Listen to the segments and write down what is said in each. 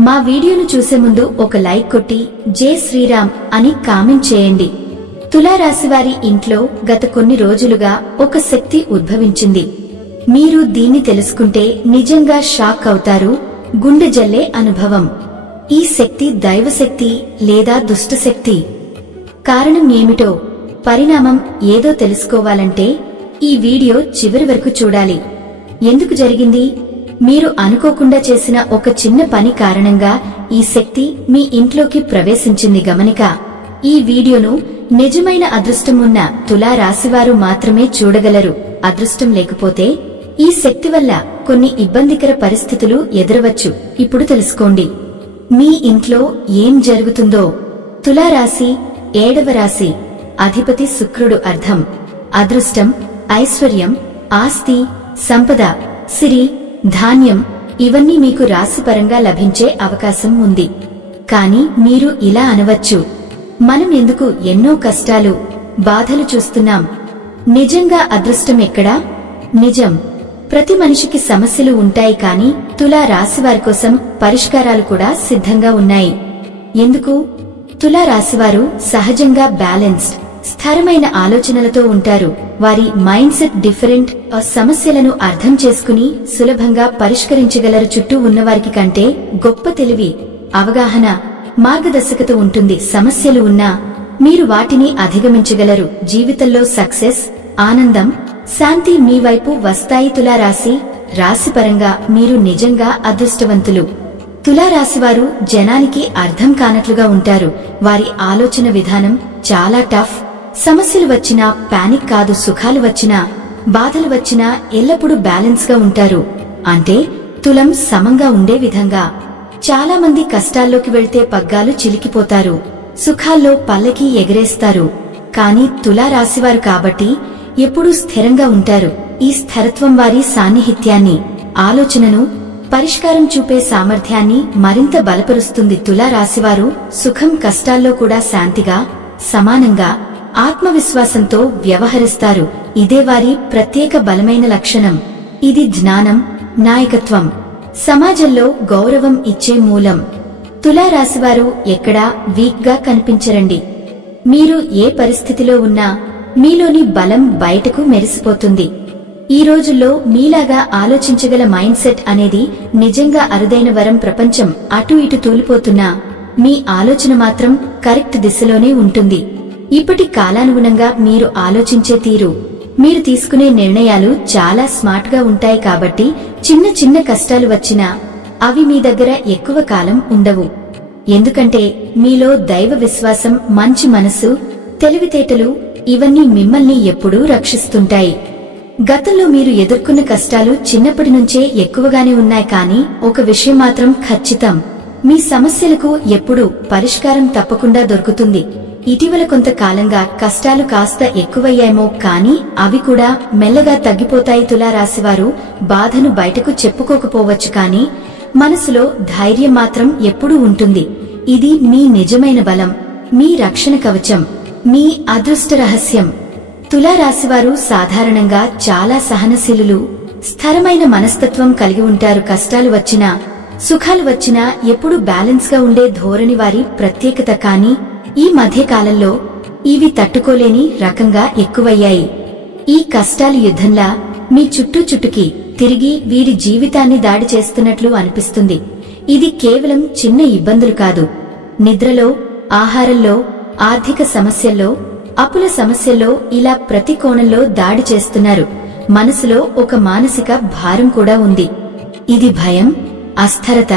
మా వీడియోను చూసే ముందు ఒక లైక్ కొట్టి జే శ్రీరామ్ అని కామెంట్ చేయండి. తులారాశివారి ఇంట్లో గత కొన్ని రోజులుగా ఒక శక్తి ఉద్భవించింది. మీరు దీన్ని తెలుసుకుంటే నిజంగా షాక్ అవుతారు గుండె జల్లే అనుభవం. ఈ శక్తి దైవశక్తి లేదా దుష్టశక్తి? కారణం ఏమిటో పరిణామం ఏదో తెలుసుకోవాలంటే ఈ వీడియో చివరి వరకు చూడాలి. ఎందుకు జరిగింది? మీరు అనుకోకుండా చేసిన ఒక చిన్న పని కారణంగా ఈ శక్తి మీ ఇంట్లోకి ప్రవేశించింది గమనిక. ఈ వీడియోను నిజమైన అదృష్టం ఉన్న తులా రాశివారు మాత్రమే చూడగలరు. అదృష్టం లేకపోతే ఈ శక్తి వల్ల కొన్ని ఇబ్బందికర పరిస్థితులు ఎదురవచ్చు. ఇప్పుడు తెలుసుకోండి. మీ ఇంట్లో ఏం జరుగుతుందో. తులారాశి ఏడవ రాశి అధిపతి శుక్రుడు అర్థం. అదృష్టం ఐశ్వర్యం ఆస్తి సంపద సిరి ధాన్యం ఇవన్నీ మీకు రాశిపరంగా లభించే అవకాశం ఉంది. కాని మీరు ఇలా అనవచ్చు. మనం ఎందుకు ఎన్నో కష్టాలు బాధలు చూస్తున్నాం. నిజంగా అదృష్టం ఎక్కడా? నిజం. ప్రతి మనిషికి సమస్యలు ఉంటాయి కాని తులా రాశివారి కోసం పరిష్కారాలు కూడా సిద్ధంగా ఉన్నాయి. ఎందుకు? తులా రాశివారు సహజంగా బ్యాలెన్స్డ్ స్థిరమైన ఆలోచనలతో ఉంటారు. వారి మైండ్ సెట్ డిఫరెంట్ ఆ సమస్యలను అర్థం చేసుకుని సులభంగా పరిష్కరించగలరు చుట్టూ ఉన్నవారికి కంటే గొప్ప తెలివి అవగాహన మార్గదర్శకత ఉంటుంది. సమస్యలు ఉన్నా మీరు వాటిని అధిగమించగలరు. జీవితంలో సక్సెస్ ఆనందం శాంతి మీ వైపు వస్తాయి. తులారాశి రాశిపరంగా మీరు నిజంగా అదృష్టవంతులు. తులారాశివారు జనానికి అర్థం కానట్లుగా ఉంటారు. వారి ఆలోచన విధానం చాలా టఫ్ సమస్యలు వచ్చినా పానిక్ కాదు సుఖాలు వచ్చినా బాధలు వచ్చినా ఎల్లప్పుడూ బ్యాలెన్స్గా ఉంటారు. అంటే తులం సమంగా ఉండే విధంగా. చాలా మంది కష్టాల్లోకి వెళ్తే పగ్గాలు చిలికిపోతారు. సుఖాల్లో పల్లకి ఎగరేస్తారు. కాని తులా రాశివారు కాబట్టి ఎప్పుడూ స్థిరంగా ఉంటారు. ఈ స్థిరత్వం వారి సాన్నిహిత్యాన్ని ఆలోచనను పరిష్కారం చూపే సామర్థ్యాన్ని మరింత బలపరుస్తుంది తులా రాశివారు సుఖం కష్టాల్లో కూడా శాంతిగా సమానంగా ఆత్మవిశ్వాసంతో వ్యవహరిస్తారు. ఇదే వారి ప్రత్యేక బలమైన లక్షణం. ఇది జ్ఞానం నాయకత్వం. సమాజంలో గౌరవం ఇచ్చే మూలం. తులా రాశివారు ఎక్కడా వీక్గా కనిపించరండి. మీరు ఏ పరిస్థితిలో ఉన్నా మీలోని బలం బయటకు మెరిసిపోతుంది. ఈ రోజుల్లో మీలాగా ఆలోచించగల మైండ్ సెట్ అనేది నిజంగా అరుదైన వరం ప్రపంచం అటు ఇటు తూలిపోతున్నా మీ ఆలోచన మాత్రం కరెక్ట్ దిశలోనే ఉంటుంది. ఇప్పటి కాలానుగుణంగా మీరు ఆలోచించే తీరు. మీరు తీసుకునే నిర్ణయాలు చాలా స్మార్ట్గా ఉంటాయి కాబట్టి చిన్న చిన్న కష్టాలు వచ్చినా అవి మీ దగ్గర ఎక్కువ కాలం ఉండవు. ఎందుకంటే మీలో దైవ విశ్వాసం మంచి మనసు తెలివితేటలు ఇవన్నీ మిమ్మల్ని ఎప్పుడూ రక్షిస్తుంటాయి. గతంలో మీరు ఎదుర్కొన్న కష్టాలు చిన్నప్పటి నుంచే ఎక్కువగానే ఉన్నాయి కానీ ఒక విషయం మాత్రం ఖచ్చితం. మీ సమస్యలకు ఎప్పుడూ పరిష్కారం తప్పకుండా దొరుకుతుంది. ఇటీవల కొంతకాలంగా కష్టాలు కాస్త ఎక్కువయ్యాయేమో కానీ అవి కూడా మెల్లగా తగ్గిపోతాయి తులారాశివారు. బాధను బయటకు చెప్పుకోకపోవచ్చు కానీ మనసులో ధైర్యం మాత్రం ఎప్పుడూ ఉంటుంది. ఇది మీ నిజమైన బలం మీ రక్షణ కవచం మీ అదృష్ట రహస్యం. తులారాశివారు సాధారణంగా చాలా సహనశీలులు. స్థిరమైన మనస్తత్వం కలిగి ఉంటారు. కష్టాలు వచ్చినా సుఖాలు వచ్చినా ఎప్పుడు బ్యాలెన్స్గా ఉండే ధోరణి వారి ప్రత్యేకత కానీ ఈ మధ్యకాలంలో ఇవి తట్టుకోలేని రకంగా ఎక్కువయ్యాయి. ఈ కష్టాలు యుద్ధంలా మీ చుట్టూ చుట్టుకి తిరిగి వీరి జీవితాన్ని దాడి చేస్తున్నట్లు అనిపిస్తుంది. ఇది కేవలం చిన్న ఇబ్బందులు కాదు. నిద్రలో ఆహారంలో ఆర్థిక సమస్యల్లో అప్పుల సమస్యల్లో ఇలా ప్రతి కోణంలో దాడి చేస్తున్నారు. మనసులో ఒక మానసిక భారం కూడా ఉంది. ఇది భయం అస్థిరత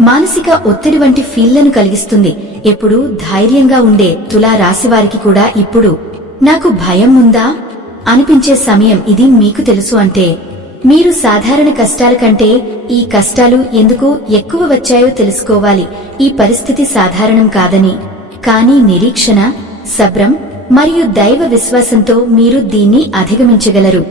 మానసిక ఒత్తిడి వంటి ఫీల్లను కలిగిస్తుంది. ఎప్పుడు ధైర్యంగా ఉండే తులా రాశివారికి కూడా ఇప్పుడు నాకు భయం ఉందా? అనిపించే సమయం ఇది మీకు తెలుసు అంటే మీరు సాధారణ కష్టాల కంటే ఈ కష్టాలు ఎందుకు ఎక్కువ వచ్చాయో తెలుసుకోవాలి. ఈ పరిస్థితి సాధారణం కాదని. కానీ నిరీక్షణ సబ్రం మరియు దైవ విశ్వాసంతో మీరు దీన్ని అధిగమించగలరు.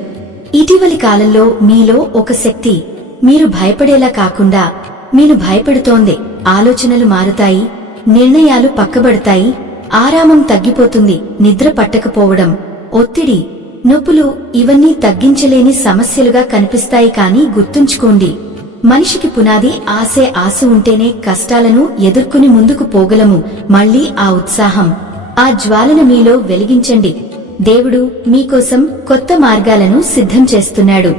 ఇటీవలి కాలంలో మీలో ఒక శక్తి మీరు భయపడేలా కాకుండా మీరు భయపడుతోంది. ఆలోచనలు మారుతాయి. నిర్ణయాలు పక్కబడతాయి. ఆరామం తగ్గిపోతుంది. నిద్ర పట్టకపోవడం. ఒత్తిడి. నొప్పులు ఇవన్నీ తగ్గించలేని సమస్యలుగా కనిపిస్తాయి కానీ గుర్తుంచుకోండి. మనిషికి పునాది ఆసే ఆశ ఉంటేనే కష్టాలను ఎదుర్కొని ముందుకు పోగలము. మళ్ళీ ఆ ఉత్సాహం. ఆ జ్వాలను మీలో వెలిగించండి. దేవుడు మీకోసం కొత్త మార్గాలను సిద్ధం చేస్తున్నాడు.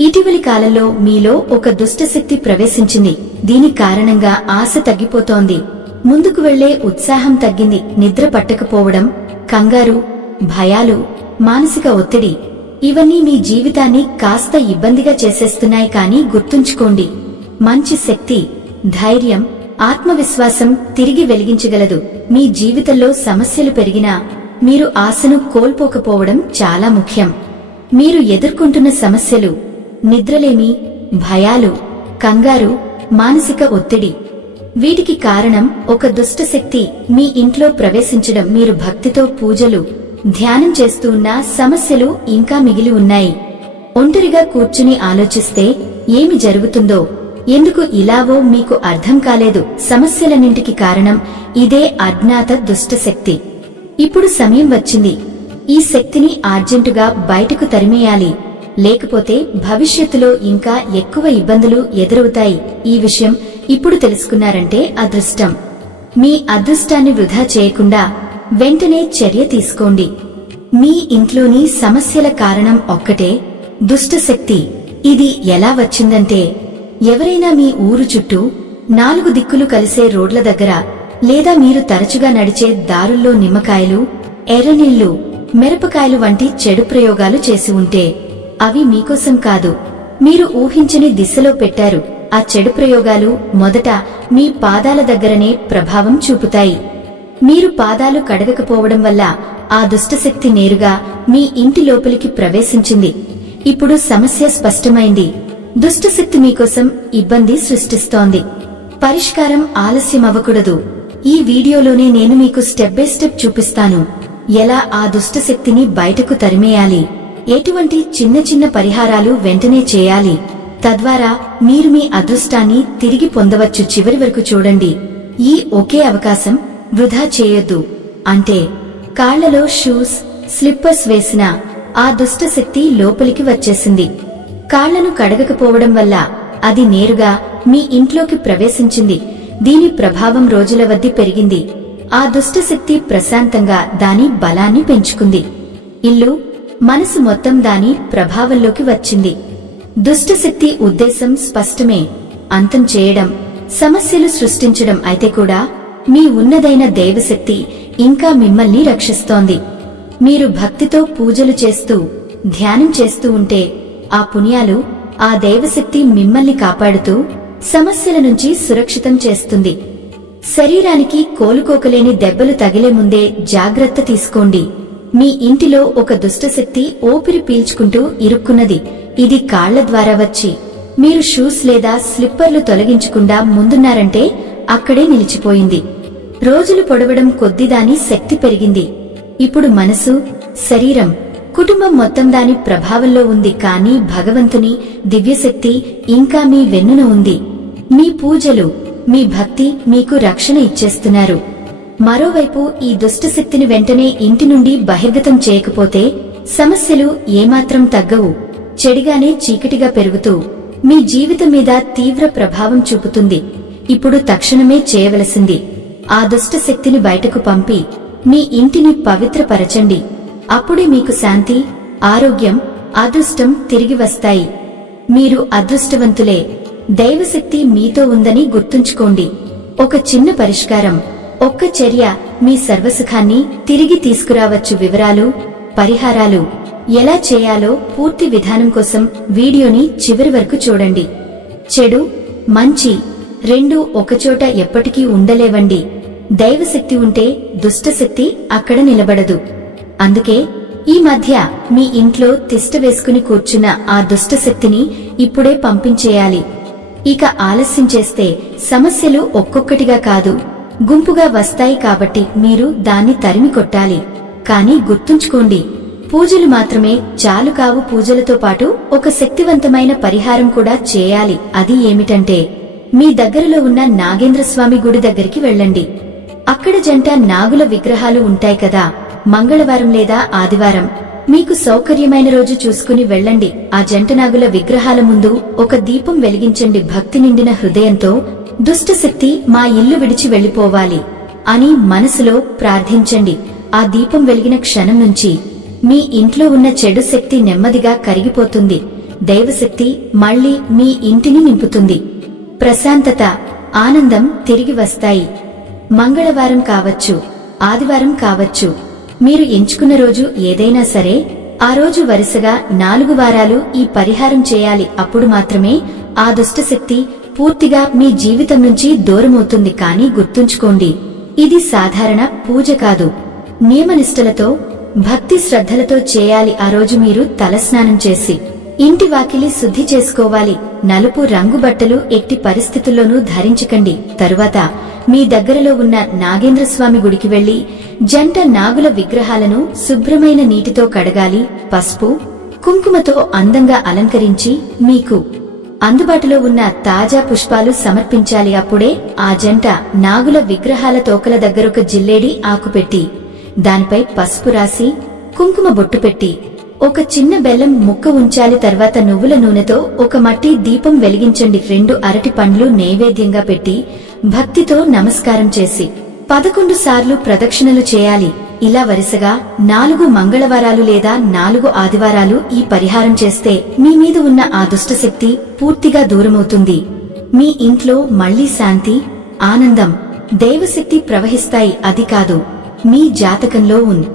ఇటీవలి కాలంలో మీలో ఒక దుష్టశక్తి ప్రవేశించింది. దీని కారణంగా ఆశ తగ్గిపోతోంది. ముందుకు వెళ్ళే ఉత్సాహం తగ్గింది. నిద్ర పట్టకపోవడం కంగారు భయాలు మానసిక ఒత్తిడి ఇవన్నీ మీ జీవితాన్ని కాస్త ఇబ్బందిగా చేసేస్తున్నాయి కానీ గుర్తుంచుకోండి. మంచి శక్తి ధైర్యం ఆత్మవిశ్వాసం తిరిగి వెలిగించగలదు. మీ జీవితంలో సమస్యలు పెరిగినా మీరు ఆశను కోల్పోకపోవడం చాలా ముఖ్యం. మీరు ఎదుర్కొంటున్న సమస్యలు నిద్రలేమి భయాలు కంగారు మానసిక ఒత్తిడి వీటికి కారణం ఒక దుష్టశక్తి మీ ఇంట్లో ప్రవేశించడం. మీరు భక్తితో పూజలు ధ్యానం చేస్తూ ఉన్న సమస్యలు ఇంకా మిగిలి ఉన్నాయి. ఒంటరిగా కూర్చుని ఆలోచిస్తే ఏమి జరుగుతుందో? ఎందుకు ఇలావో మీకు అర్థం కాలేదు. సమస్యలన్నింటికి కారణం ఇదే అజ్ఞాత దుష్టశక్తి ఇప్పుడు సమయం వచ్చింది. ఈ శక్తిని అర్జెంటుగా బయటకు తరిమేయాలి. లేకపోతే భవిష్యత్తులో ఇంకా ఎక్కువ ఇబ్బందులు ఎదురవుతాయి. ఈ విషయం ఇప్పుడు తెలుసుకున్నారంటే అదృష్టం. మీ అదృష్టాన్ని వృధా చేయకుండా వెంటనే చర్య తీసుకోండి. మీ ఇంట్లోని సమస్యల కారణం ఒక్కటే దుష్టశక్తి. ఇది ఎలా వచ్చిందంటే ఎవరైనా మీ ఊరు చుట్టూ నాలుగు దిక్కులు కలిసే రోడ్ల దగ్గర లేదా మీరు తరచుగా నడిచే దారుల్లో నిమ్మకాయలు ఎర్రనీళ్ళు మిరపకాయలు వంటి చెడు ప్రయోగాలు చేసి ఉంటే అవి మీకోసం కాదు మీరు ఊహించని దిశలో పెట్టారు. ఆ చెడు ప్రయోగాలు మొదట మీ పాదాల దగ్గరనే ప్రభావం చూపుతాయి. మీరు పాదాలు కడగకపోవడం వల్ల ఆ దుష్టశక్తి నేరుగా మీ ఇంటి లోపలికి ప్రవేశించింది. ఇప్పుడు సమస్య స్పష్టమైంది. దుష్టశక్తి మీకోసం ఇబ్బంది సృష్టిస్తోంది. పరిష్కారం ఆలస్యం అవ్వకూడదు ఈ వీడియోలోనే నేను మీకు స్టెప్ బై స్టెప్ చూపిస్తాను. ఎలా ఆ దుష్టశక్తిని బయటకు తరిమేయాలి? ఎటువంటి చిన్న చిన్న పరిహారాలు వెంటనే చేయాలి? తద్వారా మీరు మీ అదృష్టాన్ని తిరిగి పొందవచ్చు చివరి వరకు చూడండి. ఈ ఒకే అవకాశం వృధా చేయొద్దు. అంటే కాళ్ళలో షూస్ స్లిప్పర్స్ వేసిన ఆ దుష్టశక్తి లోపలికి వచ్చేసింది. కాళ్ళను కడగకపోవడం వల్ల అది నేరుగా మీ ఇంట్లోకి ప్రవేశించింది. దీని ప్రభావం రోజుల వద్ది పెరిగింది. ఆ దుష్టశక్తి ప్రశాంతంగా దాని బలాన్ని పెంచుకుంది. ఇల్లు మనసు మొత్తం దాని ప్రభావంలోకి వచ్చింది. దుష్టశక్తి ఉద్దేశం స్పష్టమే. అంతం చేయడం సమస్యలు సృష్టించడం అయితే కూడా మీ ఉన్నదైన దైవశక్తి ఇంకా మిమ్మల్ని రక్షిస్తోంది. మీరు భక్తితో పూజలు చేస్తూ ధ్యానం చేస్తూ ఉంటే ఆ పుణ్యాలు ఆ దైవశక్తి మిమ్మల్ని కాపాడుతూ సమస్యల నుంచి సురక్షితం చేస్తుంది. శరీరానికి కోలుకోకలేని దెబ్బలు తగిలే ముందే జాగ్రత్త తీసుకోండి. మీ ఇంటిలో ఒక దుష్టశక్తి ఊపిరి పీల్చుకుంటూ ఇరుక్కున్నది. ఇది కాళ్ళ ద్వారా వచ్చి మీరు షూస్ లేదా స్లిప్పర్లు తొలగించకుండా ముందున్నారంటే అక్కడే నిలిచిపోయింది. రోజులు పొడవడం కొద్ది దాని శక్తి పెరిగింది. ఇప్పుడు మనసు శరీరం కుటుంబం మొత్తం దాని ప్రభావంలో ఉంది కానీ భగవంతుని దివ్యశక్తి ఇంకా మీ వెన్నున ఉంది. మీ పూజలు మీ భక్తి మీకు రక్షణ ఇచ్చేస్తున్నారు. మరోవైపు ఈ దుష్టశక్తిని వెంటనే ఇంటి నుండి బహిర్గతం చేయకపోతే సమస్యలు ఏమాత్రం తగ్గవు. చెడిగానే చీకటిగా పెరుగుతూ మీ జీవితం మీద తీవ్ర ప్రభావం చూపుతుంది. ఇప్పుడు తక్షణమే చేయవలసింది ఆ దుష్ట శక్తిని బయటకు పంపి మీ ఇంటిని పవిత్రపరచండి. అప్పుడే మీకు శాంతి ఆరోగ్యం అదృష్టం తిరిగి వస్తాయి. మీరు అదృష్టవంతులే. దైవశక్తి మీతో ఉందని గుర్తుంచుకోండి. ఒక చిన్న పరిష్కారం ఒక్క చర్య మీ సర్వసుఖాన్ని తిరిగి తీసుకురావచ్చు. వివరాలు పరిహారాలు ఎలా చేయాలో పూర్తి విధానం కోసం వీడియోని చివరి వరకు చూడండి. చెడు మంచి రెండు ఒకచోట ఎప్పటికీ ఉండలేవండి. దైవశక్తి ఉంటే దుష్టశక్తి అక్కడ నిలబడదు. అందుకే ఈ మధ్య మీ ఇంట్లో తిష్ట వేసుకుని కూర్చున్న ఆ దుష్టశక్తిని ఇప్పుడే పంపించేయాలి. ఇక ఆలస్యం చేస్తే సమస్యలు ఒక్కొక్కటిగా కాదు. గుంపుగా వస్తాయి కాబట్టి మీరు దాన్ని తరిమి కొట్టాలి. కానీ గుర్తుంచుకోండి పూజలు మాత్రమే చాలు కావు పూజలతో పాటు ఒక శక్తివంతమైన పరిహారం కూడా చేయాలి. అది ఏమిటంటే మీ దగ్గరలో ఉన్న నాగేంద్ర స్వామి గుడి దగ్గరికి వెళ్ళండి. అక్కడ జంట నాగుల విగ్రహాలు ఉంటాయి కదా మంగళవారం లేదా ఆదివారం. మీకు సౌకర్యమైన రోజు చూసుకుని వెళ్ళండి. ఆ జంట నాగుల విగ్రహాల ముందు ఒక దీపం వెలిగించండి. భక్తి నిండిన హృదయంతో దుష్టశక్తి మా ఇల్లు విడిచి వెళ్ళిపోవాలి అని మనసులో ప్రార్థించండి. ఆ దీపం వెలిగిన క్షణం నుంచి మీ ఇంట్లో ఉన్న చెడు శక్తి నెమ్మదిగా కరిగిపోతుంది. దైవశక్తి మళ్ళీ మీ ఇంటిని నింపుతుంది. ప్రశాంతత ఆనందం తిరిగి వస్తాయి. మంగళవారం కావచ్చు ఆదివారం కావచ్చు. మీరు ఎంచుకున్న రోజు ఏదైనా సరే ఆ రోజు వరుసగా నాలుగు వారాలు ఈ పరిహారం చేయాలి. అప్పుడు మాత్రమే ఆ దుష్టశక్తి పూర్తిగా మీ జీవితం నుంచి దూరమవుతుంది. కానీ గుర్తుంచుకోండి ఇది సాధారణ పూజ కాదు. నియమనిష్టలతో భక్తి శ్రద్ధలతో చేయాలి ఆ రోజు మీరు తలస్నానం చేసి. ఇంటి వాకిలి శుద్ధి చేసుకోవాలి. నలుపు రంగు బట్టలు ఎట్టి పరిస్థితుల్లోనూ ధరించకండి. తరువాత మీ దగ్గరలో ఉన్న నాగేంద్ర స్వామి గుడికి వెళ్ళి జంట నాగుల విగ్రహాలను శుభ్రమైన నీటితో కడగాలి. పసుపు కుంకుమతో అందంగా అలంకరించి మీకు అందుబాటులో ఉన్న తాజా పుష్పాలు సమర్పించాలి. అప్పుడే ఆ జంట నాగుల విగ్రహాల తోకల దగ్గరొక జిల్లేడి ఆకుపెట్టి దానిపై పసుపు రాసి కుంకుమ బొట్టు పెట్టి ఒక చిన్న బెల్లం ముక్క ఉంచాలి తర్వాత నువ్వుల నూనెతో ఒక మట్టి దీపం వెలిగించండి. రెండు అరటి పండ్లు నైవేద్యంగా పెట్టి భక్తితో నమస్కారం చేసి పదకొండు సార్లు ప్రదక్షిణలు చేయాలి. ఇలా వరుసగా నాలుగు మంగళవారాలు లేదా నాలుగు ఆదివారాలు ఈ పరిహారం చేస్తే మీ మీద ఉన్న ఆ దుష్టశక్తి పూర్తిగా దూరమవుతుంది. మీ ఇంట్లో మళ్ళీ శాంతి ఆనందం దైవశక్తి ప్రవహిస్తాయి. అది కాదు. మీ జాతకంలో ఉంది.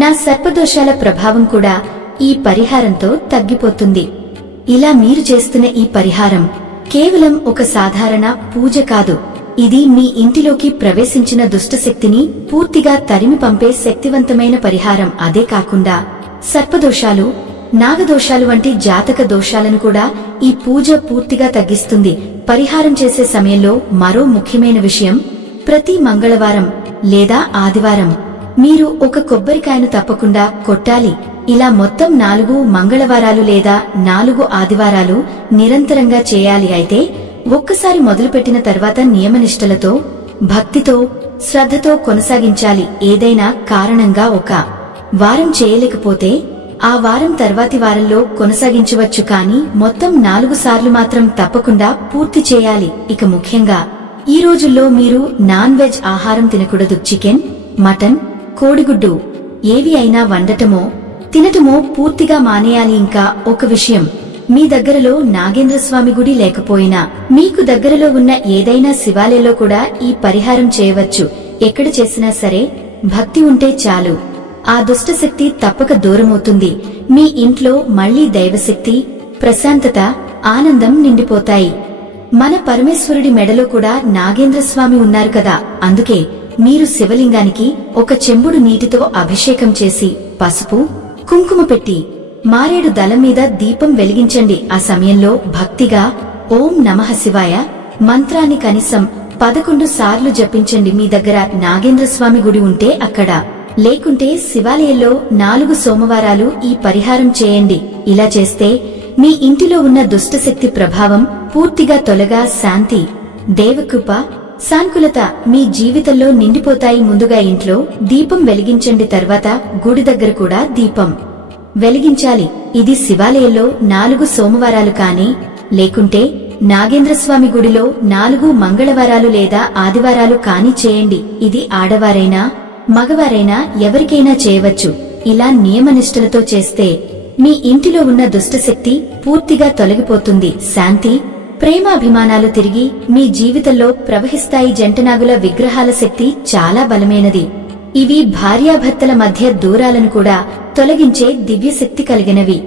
నా సర్పదోషాల ప్రభావం కూడా ఈ పరిహారంతో తగ్గిపోతుంది. ఇలా మీరు చేస్తున్న ఈ పరిహారం కేవలం ఒక సాధారణ పూజ కాదు. ఇది మీ ఇంటిలోకి ప్రవేశించిన దుష్టశక్తిని పూర్తిగా తరిమి పంపే శక్తివంతమైన పరిహారం. అదే కాకుండా సర్పదోషాలు నాగదోషాలు వంటి జాతక దోషాలను కూడా ఈ పూజ పూర్తిగా తగ్గిస్తుంది. పరిహారం చేసే సమయంలో మరో ముఖ్యమైన విషయం ప్రతి మంగళవారం లేదా ఆదివారం. మీరు ఒక కొబ్బరికాయను తప్పకుండా కొట్టాలి. ఇలా మొత్తం నాలుగు మంగళవారాలు లేదా నాలుగు ఆదివారాలు నిరంతరంగా చేయాలి అయితే ఒక్కసారి మొదలుపెట్టిన తర్వాత నియమనిష్టలతో భక్తితో శ్రద్ధతో కొనసాగించాలి ఏదైనా కారణంగా ఒక వారం చేయలేకపోతే ఆ వారం తర్వాతి వారంలో కొనసాగించవచ్చు కానీ మొత్తం నాలుగు సార్లు మాత్రం తప్పకుండా పూర్తి చేయాలి. ఇక ముఖ్యంగా ఈ రోజుల్లో మీరు నాన్ వెజ్ ఆహారం తినకూడదు. చికెన్ మటన్ కోడిగుడ్డు ఏవి అయినా వండటమో తినటమో పూర్తిగా మానేయాలి ఇంకా ఒక విషయం. మీ దగ్గరలో నాగేంద్ర స్వామి గుడి లేకపోయినా మీకు దగ్గరలో ఉన్న ఏదైనా శివాలయంలో కూడా ఈ పరిహారం చేయవచ్చు. ఎక్కడ చేసినా సరే భక్తి ఉంటే చాలు. ఆ దుష్టశక్తి తప్పక దూరమవుతుంది. మీ ఇంట్లో మళ్ళీ దైవశక్తి ప్రశాంతత ఆనందం నిండిపోతాయి. మన పరమేశ్వరుడి మెడలో కూడా నాగేంద్ర స్వామి ఉన్నారు కదా. అందుకే మీరు శివలింగానికి ఒక చెంబుడు నీటితో అభిషేకం చేసి పసుపు కుంకుమ పెట్టి మారేడు దళం మీద దీపం వెలిగించండి. ఆ సమయంలో భక్తిగా ఓం నమః శివాయ మంత్రాన్ని కనీసం పదకొండు సార్లు జపించండి. మీ దగ్గర నాగేంద్ర స్వామి గుడి ఉంటే అక్కడ. లేకుంటే శివాలయంలో నాలుగు సోమవారాలు ఈ పరిహారం చేయండి. ఇలా చేస్తే మీ ఇంటిలో ఉన్న దుష్టశక్తి ప్రభావం పూర్తిగా తొలగా శాంతి దేవకృప సానుకూలత మీ జీవితంలో నిండిపోతాయి ముందుగా ఇంట్లో దీపం వెలిగించండి తర్వాత గుడి దగ్గర కూడా దీపం వెలిగించాలి. ఇది శివాలయంలో నాలుగు సోమవారాలు కాని లేకుంటే నాగేంద్రస్వామి గుడిలో నాలుగు మంగళవారాలు లేదా ఆదివారాలు కాని చేయండి. ఇది ఆడవారైనా మగవారైనా ఎవరికైనా చేయవచ్చు. ఇలా నియమనిష్టలతో చేస్తే మీ ఇంటిలో ఉన్న దుష్టశక్తి పూర్తిగా తొలగిపోతుంది. శాంతి ప్రేమాభిమానాలు తిరిగి మీ జీవితంలో ప్రవహిస్తాయి జంటనాగుల విగ్రహాల శక్తి చాలా బలమైనది. ఇవి భార్యాభర్తల మధ్య దూరాలను కూడా తొలగించే దివ్యశక్తి కలిగినవి.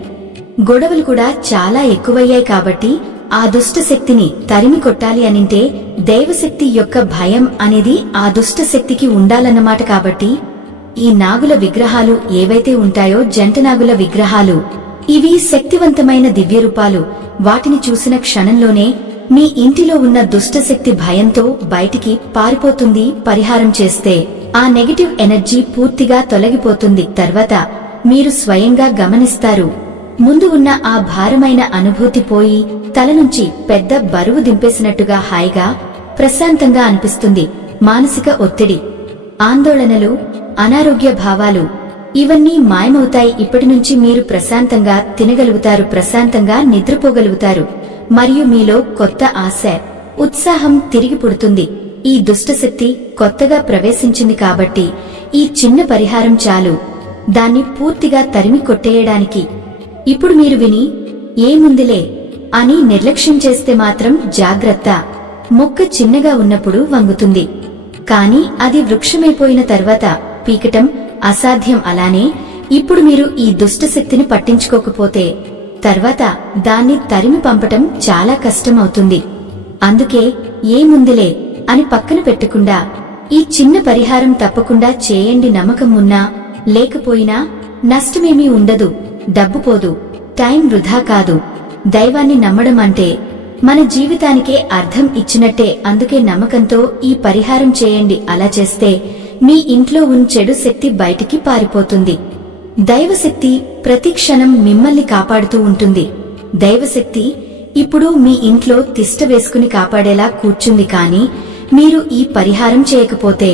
గొడవలు కూడా చాలా ఎక్కువయ్యాయి కాబట్టి ఆ దుష్టశక్తిని తరిమి కొట్టాలి అనింటే దైవశక్తి యొక్క భయం అనేది ఆ దుష్ట శక్తికి ఉండాలన్నమాట కాబట్టి ఈ నాగుల విగ్రహాలు ఏవైతే ఉంటాయో జంట నాగుల విగ్రహాలు ఇవి శక్తివంతమైన దివ్యరూపాలు. వాటిని చూసిన క్షణంలోనే మీ ఇంటిలో ఉన్న దుష్టశక్తి భయంతో బయటికి పారిపోతుంది పరిహారం చేస్తే. ఆ నెగటివ్ ఎనర్జీ పూర్తిగా తొలగిపోతుంది. తర్వాత మీరు స్వయంగా గమనిస్తారు. ముందు ఉన్న ఆ భారమైన అనుభూతి పోయి తల నుంచి పెద్ద బరువు దింపేసినట్టుగా హాయిగా ప్రశాంతంగా అనిపిస్తుంది. మానసిక ఒత్తిడి ఆందోళనలు అనారోగ్య భావాలు ఇవన్నీ మాయమవుతాయి. ఇప్పటి నుంచి మీరు ప్రశాంతంగా తినగలుగుతారు ప్రశాంతంగా నిద్రపోగలుగుతారు. మరియు మీలో కొత్త ఆశ ఉత్సాహం తిరిగి పుడుతుంది. ఈ దుష్టశక్తి కొత్తగా ప్రవేశించింది కాబట్టి ఈ చిన్న పరిహారం చాలు. దాన్ని పూర్తిగా తరిమి కొట్టేయడానికి. ఇప్పుడు మీరు విని ఏముందిలే అని నిర్లక్ష్యం చేస్తే మాత్రం జాగ్రత్త. మొక్క చిన్నగా ఉన్నప్పుడు వంగుతుంది. కాని అది వృక్షమైపోయిన తర్వాత పీకటం అసాధ్యం అలానే ఇప్పుడు మీరు ఈ దుష్టశక్తిని పట్టించుకోకపోతే తర్వాత దాన్ని తరిమి పంపటం చాలా కష్టమవుతుంది. అందుకే ఏముందిలే అని పక్కన పెట్టకుండా ఈ చిన్న పరిహారం తప్పకుండా చేయండి నమ్మకం ఉన్నా లేకపోయినా నష్టమేమీ ఉండదు డబ్బు పోదు టైం వృధా కాదు. దైవాన్ని నమ్మడం అంటే మన జీవితానికే అర్థం ఇచ్చినట్టే అందుకే నమ్మకంతో ఈ పరిహారం చేయండి అలా చేస్తే మీ ఇంట్లో ఉంచెడు శక్తి బయటికి పారిపోతుంది. దైవశక్తి ప్రతి క్షణం మిమ్మల్ని కాపాడుతూ ఉంటుంది. దైవశక్తి ఇప్పుడు మీ ఇంట్లో తిష్ట వేసుకుని కాపాడేలా కూర్చుంది కాని మీరు ఈ పరిహారం చేయకపోతే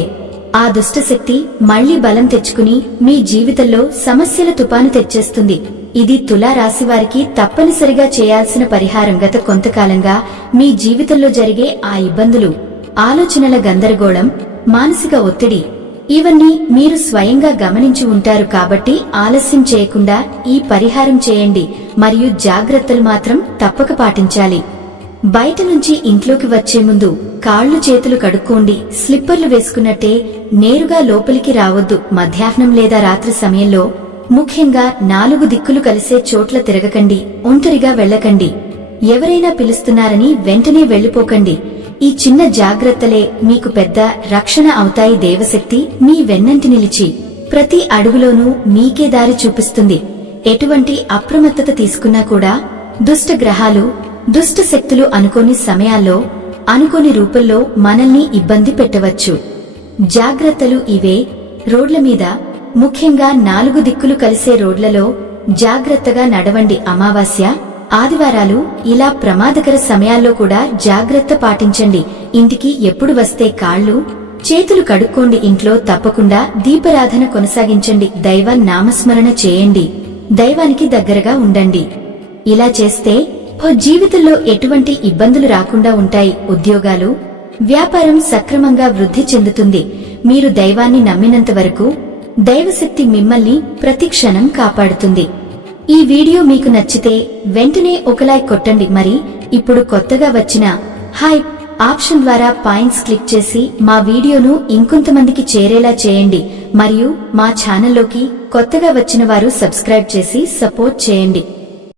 ఆ దుష్టశక్తి మళ్ళీ బలం తెచ్చుకుని మీ జీవితంలో సమస్యల తుపాను తెచ్చేస్తుంది. ఇది తులా రాశి వారికి తప్పనిసరిగా చేయాల్సిన పరిహారం గత కొంతకాలంగా మీ జీవితంలో జరిగే ఆ ఇబ్బందులు ఆలోచనల గందరగోళం మానసిక ఒత్తిడి ఇవన్నీ మీరు స్వయంగా గమనించి ఉంటారు కాబట్టి ఆలస్యం చేయకుండా ఈ పరిహారం చేయండి మరియు జాగ్రత్తలు మాత్రం తప్పక పాటించాలి. బయట నుంచి ఇంట్లోకి వచ్చే ముందు కాళ్ళు చేతులు కడుక్కోండి. స్లిప్పర్లు వేసుకున్నట్టే నేరుగా లోపలికి రావద్దు. మధ్యాహ్నం లేదా రాత్రి సమయంలో ముఖ్యంగా నాలుగు దిక్కులు కలిసే చోట్ల తిరగకండి. ఒంటరిగా వెళ్ళకండి. ఎవరైనా పిలుస్తున్నారని వెంటనే వెళ్ళిపోకండి ఈ చిన్న జాగ్రత్తలే మీకు పెద్ద రక్షణ అవుతాయి దేవశక్తి మీ వెన్నంటి నిలిచి. ప్రతి అడుగులోనూ మీకే దారి చూపిస్తుంది. ఎటువంటి అప్రమత్తత తీసుకున్నా కూడా దుష్ట గ్రహాలు దుష్ట శక్తులు అనుకోని సమయాల్లో అనుకోని రూపంలో మనల్ని ఇబ్బంది పెట్టవచ్చు. జాగ్రత్తలు ఇవే. రోడ్ల మీద ముఖ్యంగా నాలుగు దిక్కులు కలిసే రోడ్లలో జాగ్రత్తగా నడవండి అమావాస్య. ఆదివారాలు ఇలా ప్రమాదకర సమయాల్లో కూడా జాగ్రత్త పాటించండి. ఇంటికి ఎప్పుడు వస్తే కాళ్ళు చేతులు కడుక్కోండి. ఇంట్లో తప్పకుండా దీపారాధన కొనసాగించండి. దైవ నామస్మరణ చేయండి. దైవానికి దగ్గరగా ఉండండి. ఇలా చేస్తే ఓ జీవితంలో ఎటువంటి ఇబ్బందులు రాకుండా ఉంటాయి. ఉద్యోగాలు వ్యాపారం సక్రమంగా వృద్ధి చెందుతుంది. మీరు దైవాన్ని నమ్మినంత వరకు దైవశక్తి మిమ్మల్ని ప్రతి క్షణం కాపాడుతుంది. ఈ వీడియో మీకు నచ్చితే వెంటనే ఒక లైక్ కొట్టండి. మరి ఇప్పుడు కొత్తగా వచ్చిన హాయ్ ఆప్షన్ ద్వారా పాయింట్స్ క్లిక్ చేసి మా వీడియోను ఇంకొంతమందికి చేరేలా చేయండి. మరియు మా ఛానల్లోకి కొత్తగా వచ్చిన వారు సబ్స్క్రైబ్ చేసి సపోర్ట్ చేయండి.